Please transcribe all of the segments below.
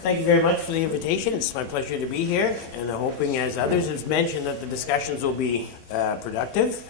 Thank you very much for the invitation. It's my pleasure to be here, and I'm hoping, as others have mentioned, that the discussions will be productive.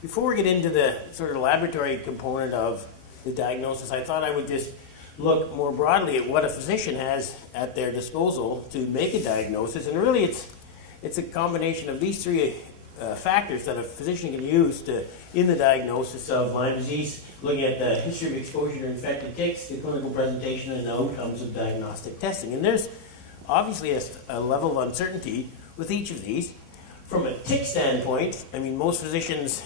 Before we get into the sort of laboratory component of the diagnosis, I thought I would just look more broadly at what a physician has at their disposal to make a diagnosis, and really it's a combination of these three factors that a physician can use in the diagnosis of Lyme disease, looking at the history of exposure to infected ticks, the clinical presentation, and the outcomes of diagnostic testing. And there's obviously a level of uncertainty with each of these. From a tick standpoint, I mean, most physicians,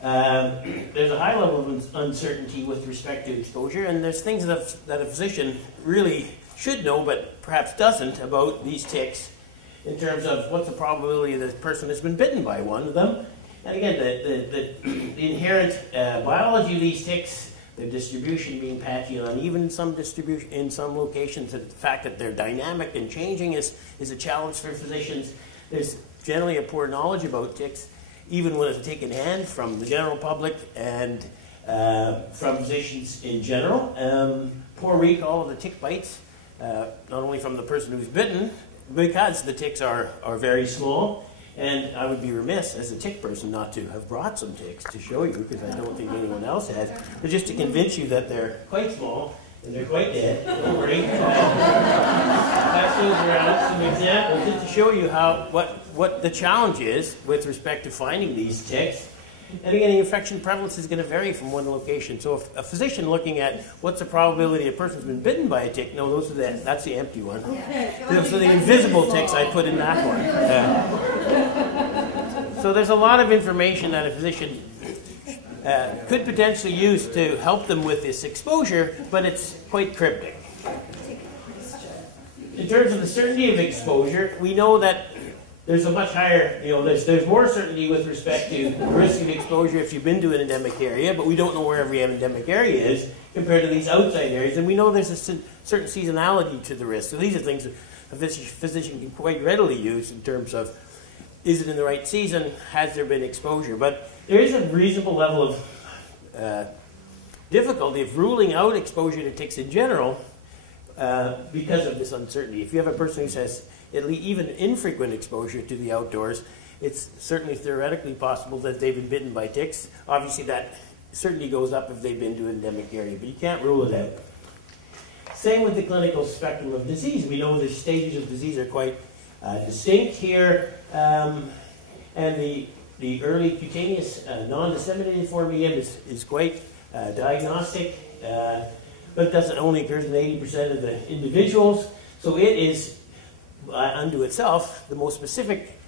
there's a high level of uncertainty with respect to exposure, and there's things that a physician really should know but perhaps doesn't about these ticks, in terms of what's the probability that this person has been bitten by one of them. And again, the inherent biology of these ticks, their distribution being patchy and uneven in some locations, the fact that they're dynamic and changing is a challenge for physicians. There's generally a poor knowledge about ticks, even when it's taken in hand from the general public and from physicians in general. Poor recall of the tick bites, not only from the person who's bitten, because the ticks are very small. And I would be remiss as a tick person not to have brought some ticks to show you, because I don't think anyone else has, but just to convince you that they're quite small and they're quite dead. Don't worry. Pass those around, some examples, just to show you what the challenge is with respect to finding these ticks. And again, the infection prevalence is going to vary from one location. So if a physician looking at what's the probability a person's been bitten by a tick, no, that's the empty one. So the invisible ticks I put in that one. So there's a lot of information that a physician could potentially use to help them with this exposure, but it's quite cryptic. In terms of the certainty of exposure, we know that there's a much higher, there's more certainty with respect to the risk of exposure if you've been to an endemic area, but we don't know where every endemic area is compared to these outside areas, and we know there's a certain seasonality to the risk. So these are things a physician can quite readily use in terms of, is it in the right season, has there been exposure? But there is a reasonable level of difficulty of ruling out exposure to ticks in general because of this uncertainty. If you have a person who says, even infrequent exposure to the outdoors, it's certainly theoretically possible that they've been bitten by ticks. Obviously, that certainty goes up if they've been to an endemic area, but you can't rule it out. Same with the clinical spectrum of disease. We know the stages of disease are quite distinct here, and the early cutaneous non-disseminated form of EM is quite diagnostic, but it only occurs in 80% of the individuals, so it is unto itself the most specific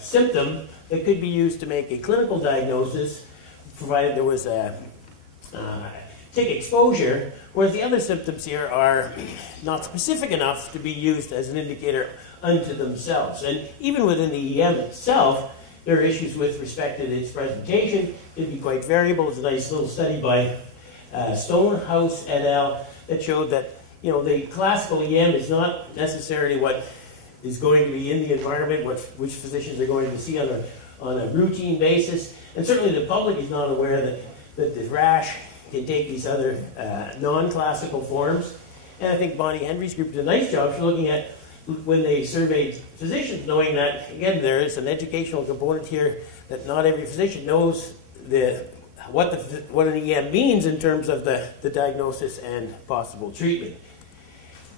symptom that could be used to make a clinical diagnosis, provided there was a tick exposure, whereas the other symptoms here are not specific enough to be used as an indicator unto themselves. And even within the EM itself, there are issues with respect to its presentation. It can be quite variable. There's a nice little study by Stonehouse et al. That showed that the classical EM is not necessarily what is going to be in the environment, which physicians are going to see on a routine basis. And certainly the public is not aware that the rash can take these other non-classical forms. And I think Bonnie Henry's group did a nice job for looking at when they surveyed physicians, knowing that, again, there is an educational component here that not every physician knows what an EM means in terms of the diagnosis and possible treatment.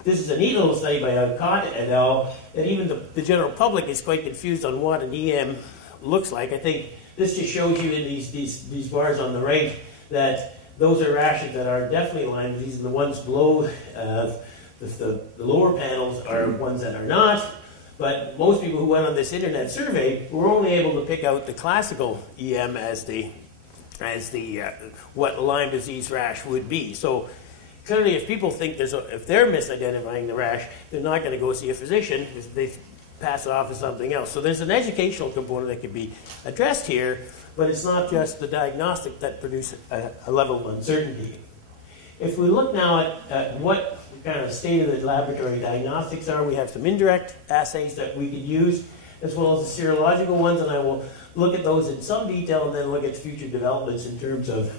This is a neat little study by Alcott et al. That even the general public is quite confused on what an EM looks like. I think this just shows you in these bars on the right that those are rashes that are definitely Lyme disease, and the ones below the lower panels are ones that are not. But most people who went on this internet survey were only able to pick out the classical EM as what Lyme disease rash would be. So clearly, if people think if they're misidentifying the rash, they're not going to go see a physician because they pass it off as something else. So there's an educational component that could be addressed here, but it's not just the diagnostic that produces a level of uncertainty. If we look now at what kind of state of the laboratory diagnostics are, we have some indirect assays that we could use, as well as the serological ones, and I will look at those in some detail and then look at future developments in terms of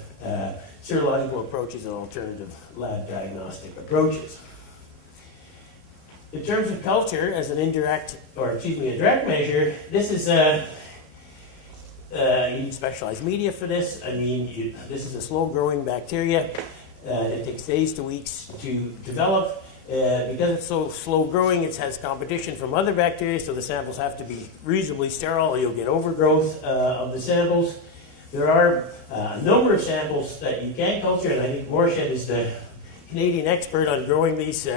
serological approaches and alternative lab diagnostic approaches. In terms of culture as an indirect, or excuse me, a direct measure, this is you need specialized media for this. I mean, this is a slow-growing bacteria. It takes days to weeks to develop. Because it's so slow-growing, it has competition from other bacteria, so the samples have to be reasonably sterile, or you'll get overgrowth of the samples. There are a number of samples that you can culture, and I think Morshed is the Canadian expert on growing these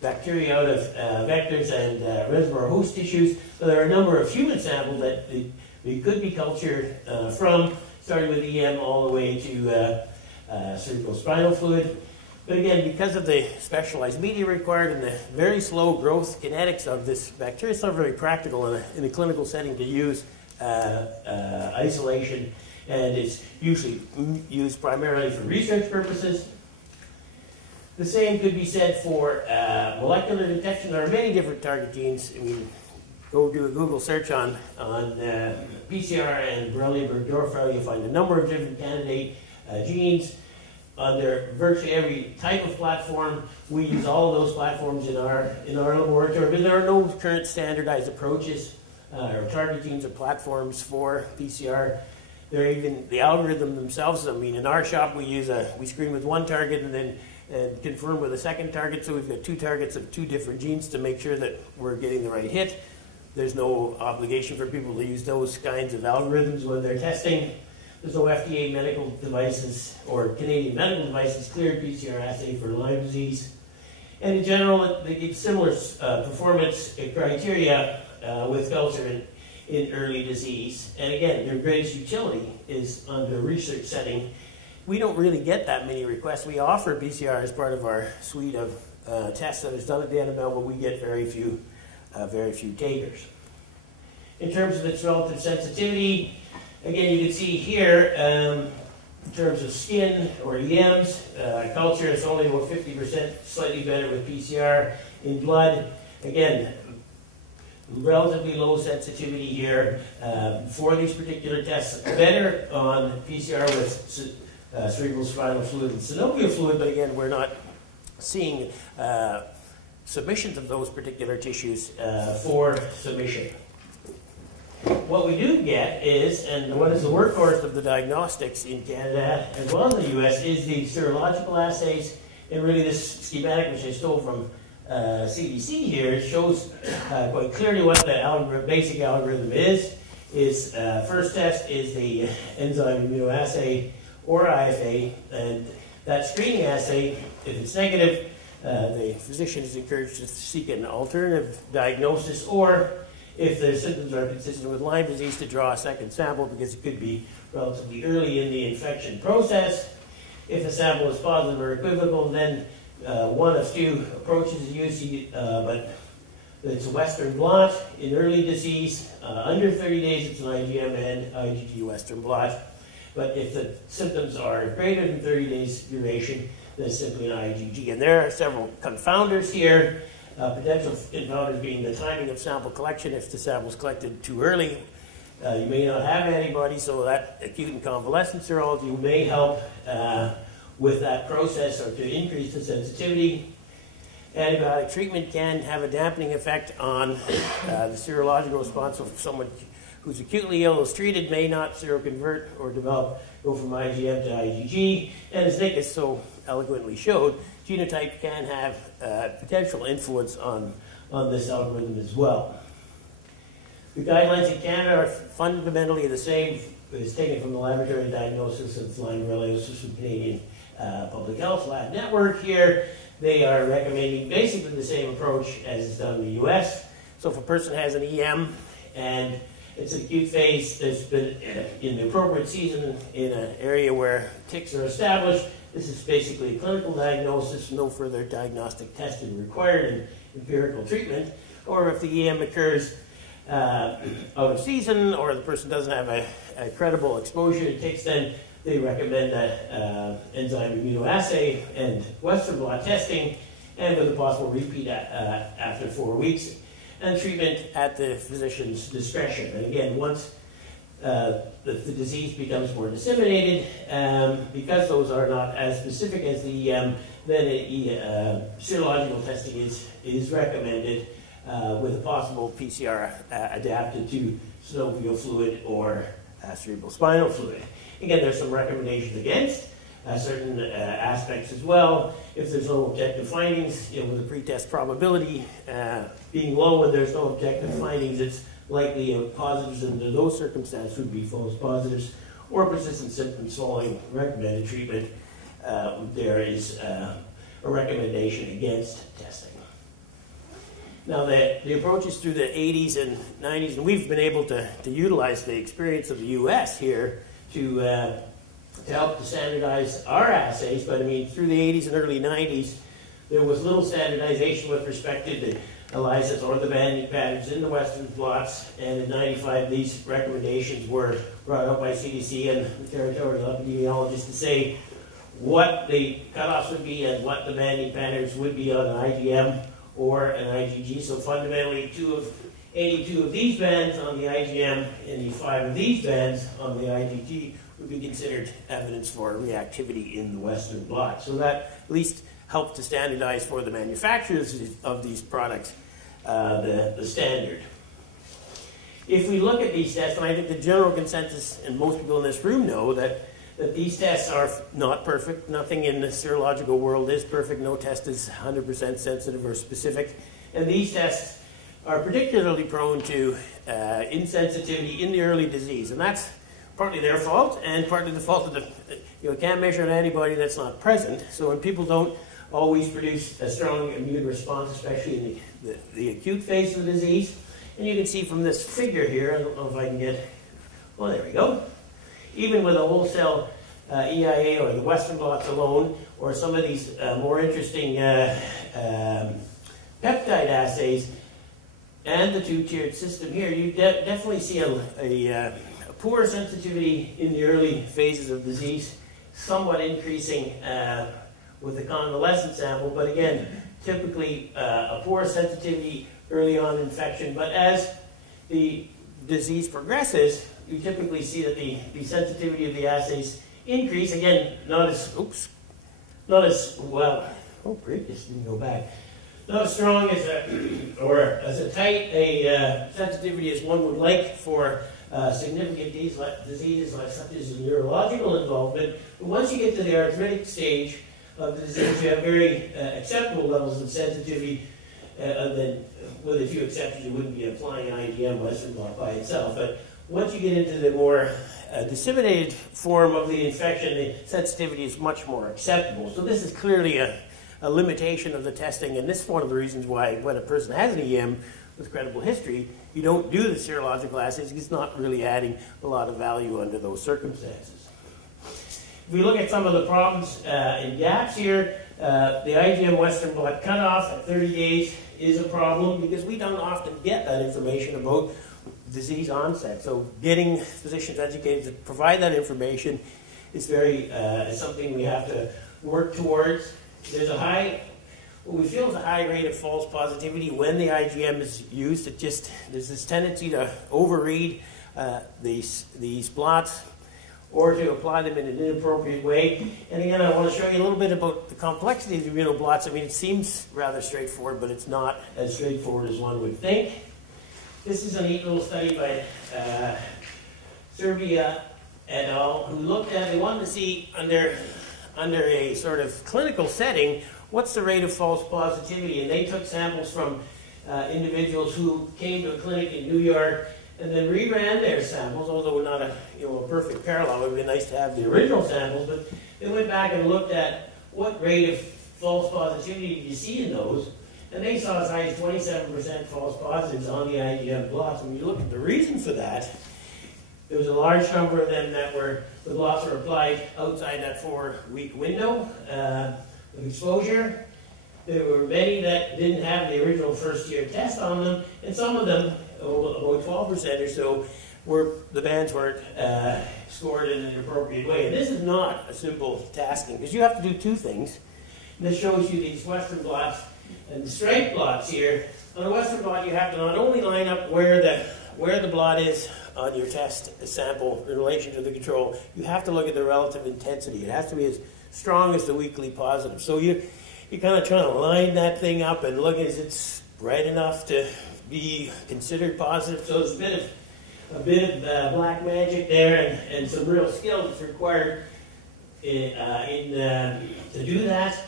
bacteria out of vectors and reservoir host tissues. So there are a number of human samples that we could be cultured from, starting with EM all the way to cerebrospinal fluid. But again, because of the specialized media required and the very slow growth kinetics of this bacteria, it's not very practical in a clinical setting to use isolation, and it's usually used primarily for research purposes. The same could be said for molecular detection. There are many different target genes. I mean, go do a Google search on PCR and Borrelia-Burgdorferi file. You'll find a number of different candidate genes under virtually every type of platform. We use all of those platforms in our laboratory, but there are no current standardized approaches or target genes or platforms for PCR. There are even the algorithm themselves. I mean, in our shop, we screen with one target and then confirm with a second target. So we've got two targets of two different genes to make sure that we're getting the right hit. There's no obligation for people to use those kinds of algorithms when they're testing. There's no FDA medical devices or Canadian medical devices cleared PCR assay for Lyme disease. And in general, they give similar performance criteria with culture in early disease. And again, their greatest utility is on the research setting. We don't really get that many requests. We offer PCR as part of our suite of tests that is done at the NML, but we get very few takers. In terms of its relative sensitivity, again, you can see here, in terms of skin or EMs, culture is only about 50%, slightly better with PCR. In blood, again, relatively low sensitivity here for these particular tests. Better on PCR with cerebrospinal fluid and synovial fluid, but again, we're not seeing submissions of those particular tissues for submission. What we do get is, and what is the workhorse of the diagnostics in Canada as well as the US, is the serological assays. And really this schematic, which I stole from CDC here, shows quite clearly what the basic algorithm is. First test is the enzyme immunoassay or IFA, and that screening assay, if it's negative, the physician is encouraged to seek an alternative diagnosis, or if the symptoms are consistent with Lyme disease, to draw a second sample because it could be relatively early in the infection process. If the sample is positive or equivocal, then one of two approaches is used, but it's a Western blot in early disease. Under 30 days, it's an IgM and IgG Western blot. But if the symptoms are greater than 30 days duration, then it's simply an IgG. And there are several confounders here. Potential confounders being the timing of sample collection. If the sample is collected too early, you may not have antibodies, so that acute and convalescent serology may help with that process or to increase the sensitivity. Antibiotic treatment can have a dampening effect on the serological response. So if someone who's acutely ill is treated may not seroconvert or go from IgM to IgG. And as Nick has so eloquently showed, genotype can have potential influence on this algorithm as well. The guidelines in Canada are fundamentally the same. It's taken from the Laboratory Diagnosis of Lyme Borreliosis from Canadian Public Health Lab Network here. They are recommending basically the same approach as is done in the US. So if a person has an EM and it's an acute phase that's been in the appropriate season in an area where ticks are established, this is basically a clinical diagnosis, no further diagnostic testing required in empirical treatment. Or if the EM occurs out of season or the person doesn't have a credible exposure to ticks, then they recommend enzyme immunoassay and Western blot testing, and with a possible repeat after 4 weeks, and treatment at the physician's discretion. And again, once the disease becomes more disseminated, because those are not as specific as the EM, then serological testing is recommended with a possible PCR adapted to synovial fluid or cerebrospinal fluid. Again, there's some recommendations against certain aspects as well. If there's no objective findings, with the pretest probability being low and there's no objective findings, it's likely positives under those circumstances would be false positives or persistent symptoms following recommended treatment. There is a recommendation against testing. Now, the approaches through the 80s and 90s, and we've been able to utilize the experience of the U.S. here to help to standardize our assays. But I mean, through the 80s and early 90s, there was little standardization with respect to the ELISAs or the banding patterns in the Western blots. And in 95, these recommendations were brought up by CDC and the territorial epidemiologists to say what the cutoffs would be and what the banding patterns would be on an IgM or an IgG. So fundamentally, 82 of these bands on the IgM and 85 of these bands on the IgG would be considered evidence for reactivity in the Western blot. So that at least helped to standardize for the manufacturers of these products the standard. If we look at these tests, and I think the general consensus, and most people in this room know, that these tests are not perfect. Nothing in the serological world is perfect. No test is 100% sensitive or specific. And these tests are particularly prone to insensitivity in the early disease. And that's partly their fault and partly the fault of the, you can't measure an antibody that's not present. So when people don't always produce a strong immune response, especially in the acute phase of the disease. And you can see from this figure here, I don't know if I can get, well, there we go. Even with a wholesale EIA or the Western blots alone, or some of these more interesting peptide assays, and the two-tiered system here, you definitely see a poor sensitivity in the early phases of disease, somewhat increasing with the convalescent sample, but again, typically a poor sensitivity early on infection. But as the disease progresses, you typically see that the sensitivity of the assays increase. Again, not as well. Oh, great! This didn't go back. Not as strong as as tight a sensitivity as one would like for significant diseases such as neurological involvement. But once you get to the arthritic stage of the disease, you have very acceptable levels of sensitivity. Then, with a few exceptions, you wouldn't be applying IgM Western blot by itself. But once you get into the more disseminated form of the infection, the sensitivity is much more acceptable. So this is clearly a limitation of the testing, and this is one of the reasons why when a person has an EM with credible history, you don't do the serological assays. It's not really adding a lot of value under those circumstances. If we look at some of the problems and gaps here, the IgM Western blot cutoff at 30 days is a problem because we don't often get that information about disease onset. So getting physicians educated to provide that information is something we have to work towards. There's what we feel is a high rate of false positivity when the IgM is used. There's this tendency to overread these blots or to apply them in an inappropriate way. And again, I want to show you a little bit about the complexity of the immunoblots. I mean, it seems rather straightforward, but it's not as straightforward as one would think. This is a neat little study by Serbia et al., who looked at, they wanted to see under a sort of clinical setting, what's the rate of false positivity? And they took samples from individuals who came to a clinic in New York and then reran their samples, although not a perfect parallel. It would be nice to have the original samples, but they went back and looked at what rate of false positivity did you see in those, and they saw as high as 27% false positives on the IgM blots. When you look at the reason for that, there was a large number of them that the blots were applied outside that 4-week window of exposure. There were many that didn't have the original first-year test on them, and some of them, about 12% or so, the bands weren't scored in an appropriate way. And this is not a simple tasking, because you have to do two things. And this shows you these Western blots and the striped blots here. On a Western blot, you have to not only line up where the blot is on your test sample in relation to the control, you have to look at the relative intensity. It has to be as strong as the weekly positive. So you're kind of trying to line that thing up and look, is it spread enough to be considered positive? So it's a bit of black magic there, and some real skill that's required to do that.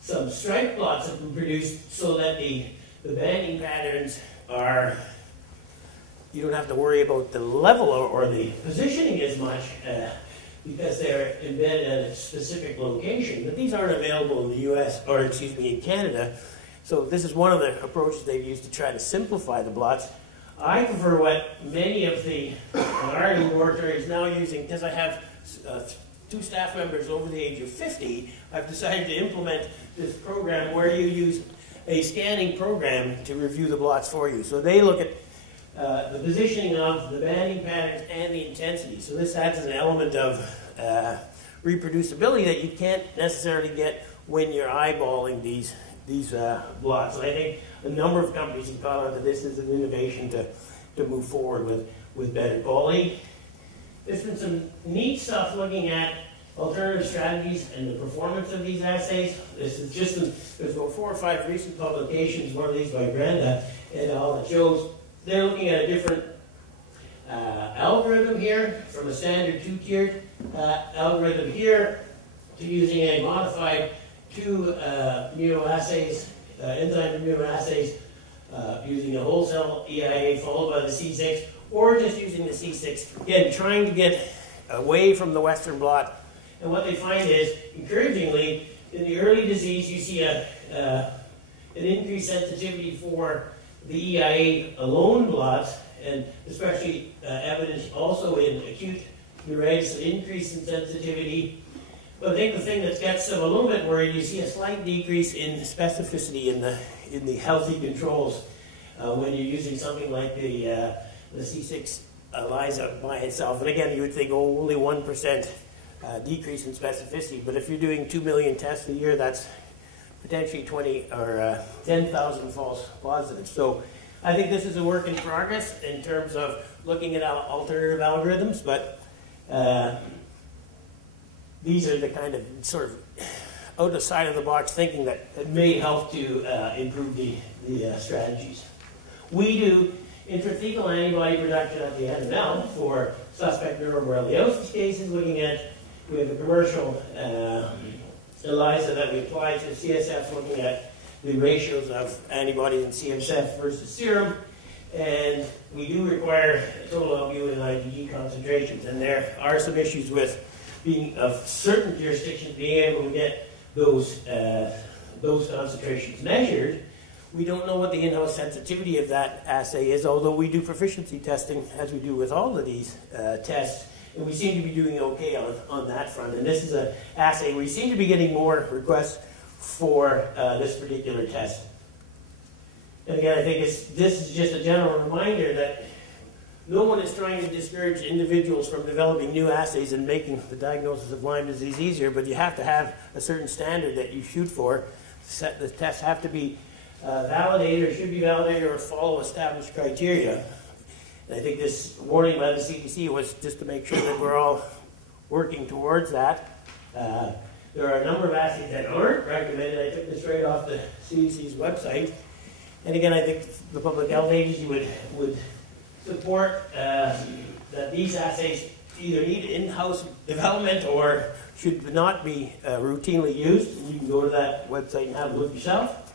Some stripe plots have been produced so that the banding patterns are, you don't have to worry about the level or the positioning as much because they're embedded at a specific location. But these aren't available in the US, or excuse me, in Canada. So this is one of the approaches they've used to try to simplify the blots. I prefer what many of the our laboratories now using, because I have 2 staff members over the age of 50, I've decided to implement this program where you use a scanning program to review the blots for you. So they look at the positioning of the banding patterns and the intensity. So this adds an element of reproducibility that you can't necessarily get when you're eyeballing these blots. And I think a number of companies have caught on to this as an innovation to move forward with better quality. There's been some neat stuff looking at alternative strategies and the performance of these assays. This is just, there's about 4 or 5 recent publications, one of these by Granda et al. That shows they're looking at a different algorithm here, from a standard 2-tiered algorithm here to using a modified 2 immunoassays, enzyme immunoassays, using a whole cell EIA followed by the C6, or just using the C6. Again, trying to get away from the Western blot. And what they find is, encouragingly, in the early disease, you see an increased sensitivity for the EIA alone blots, and especially evidence also in acute neuritis, an increase in sensitivity. But I think the thing that gets them a little bit worried, you see a slight decrease in specificity in the healthy controls when you're using something like the C6 ELISA by itself. And again, you would think, oh, only 1% decrease in specificity. But if you're doing 2 million tests a year, that's potentially 20 or 10,000 false positives. So I think this is a work in progress in terms of looking at alternative algorithms, but these are the kind of sort of out the side of the box thinking that may help to improve the strategies. We do intrathecal antibody production at the NML for suspect neuroborreliosis cases, we have a commercial ELISA that we apply to CSF, looking at the ratios of antibodies in CSF versus serum, and we do require total albumin and IgG concentrations, and there are some issues with being of certain jurisdictions being able to get those concentrations measured. We don't know what the in-house sensitivity of that assay is, although we do proficiency testing, as we do with all of these tests, and we seem to be doing okay on that front. And this is an assay we seem to be getting more requests for this particular test. And again, I think this is just a general reminder that no one is trying to discourage individuals from developing new assays and making the diagnosis of Lyme disease easier, but you have to have a certain standard that you shoot for. The tests have to be validated, or should be validated, or follow established criteria. And I think this warning by the CDC was just to make sure that we're all working towards that. There are a number of assays that aren't recommended. I took this right off the CDC's website. And again, I think the Public Health Agency would support that these assays either need in-house development or should not be routinely used. You can go to that website and have a look yourself.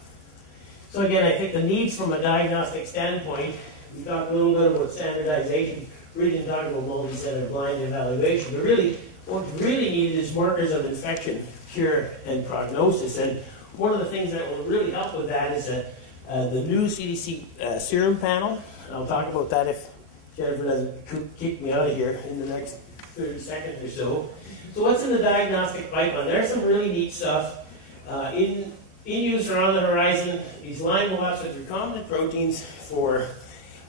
So again, I think the needs from a diagnostic standpoint, we talked a little bit about standardization, really didn't talk about multi-center blind evaluation, but really, what's really needed is markers of infection, cure, and prognosis. And one of the things that will really help with that is the new CDC serum panel. I'll talk about that if Jennifer doesn't kick me out of here in the next 30 seconds or so. So what's in the diagnostic pipeline? There's some really neat stuff. In use or on the horizon, these Lyme blots with recombinant proteins for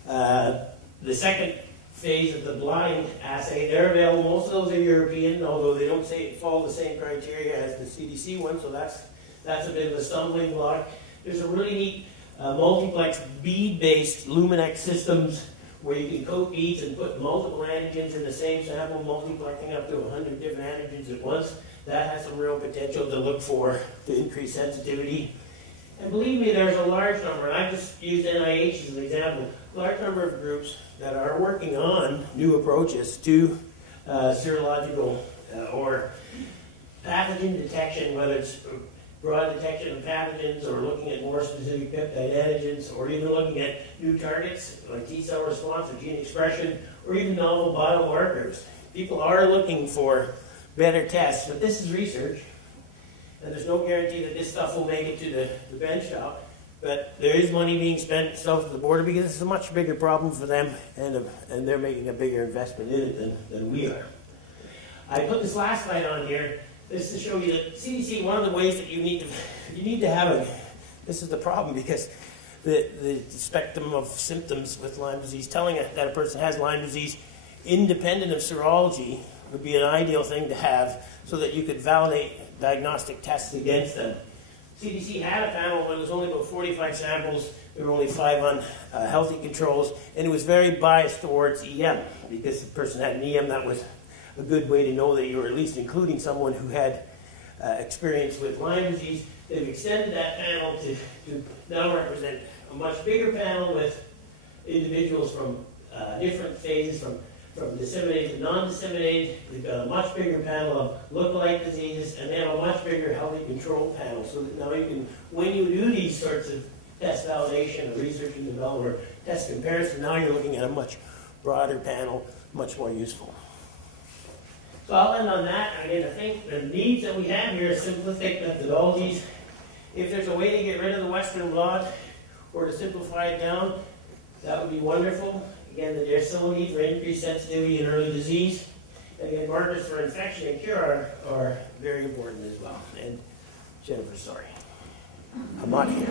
the second phase of the blind assay. They're available. Most of those are European, although they don't follow the same criteria as the CDC one, so that's a bit of a stumbling block. There's a really neat multiplex bead-based Luminex systems where you can coat beads and put multiple antigens in the same sample, multiplexing up to 100 different antigens at once. That has some real potential to look for to increase sensitivity. And believe me, there's a large number, and I just used NIH as an example, a large number of groups that are working on new approaches to serological or pathogen detection, whether it's broad detection of pathogens or looking at more specific peptide antigens, or even looking at new targets like T-cell response or gene expression, or even novel biomarkers. People are looking for better tests, but this is research, and there's no guarantee that this stuff will make it to the bench top, but there is money being spent south of the border because it's a much bigger problem for them, and they're making a bigger investment in it than we are. I put this last slide on here. This is to show you that CDC, one of the ways that you need to have this is the problem, because the spectrum of symptoms with Lyme disease, telling that a person has Lyme disease independent of serology would be an ideal thing to have so that you could validate diagnostic tests against them. CDC had a panel, but it was only about 45 samples. There were only 5 on healthy controls, and it was very biased towards EM, because the person had an EM. That was a good way to know that you were at least including someone who had experience with Lyme disease. They've extended that panel to now represent a much bigger panel with individuals from different phases, from disseminated to non-disseminated. They've got a much bigger panel of lookalike diseases, and they have a much bigger healthy control panel. So that now you can, when you do these sorts of test validation or research and development or test comparison, now you're looking at a much broader panel, much more useful. So I'll end on that. Again, I think the needs that we have here are simplistic methodologies. If there's a way to get rid of the Western blot or to simplify it down, that would be wonderful. Again, there's still a need for increased sensitivity in early disease. And again, markers for infection and cure are very important as well. And Jennifer, sorry, I'm not here.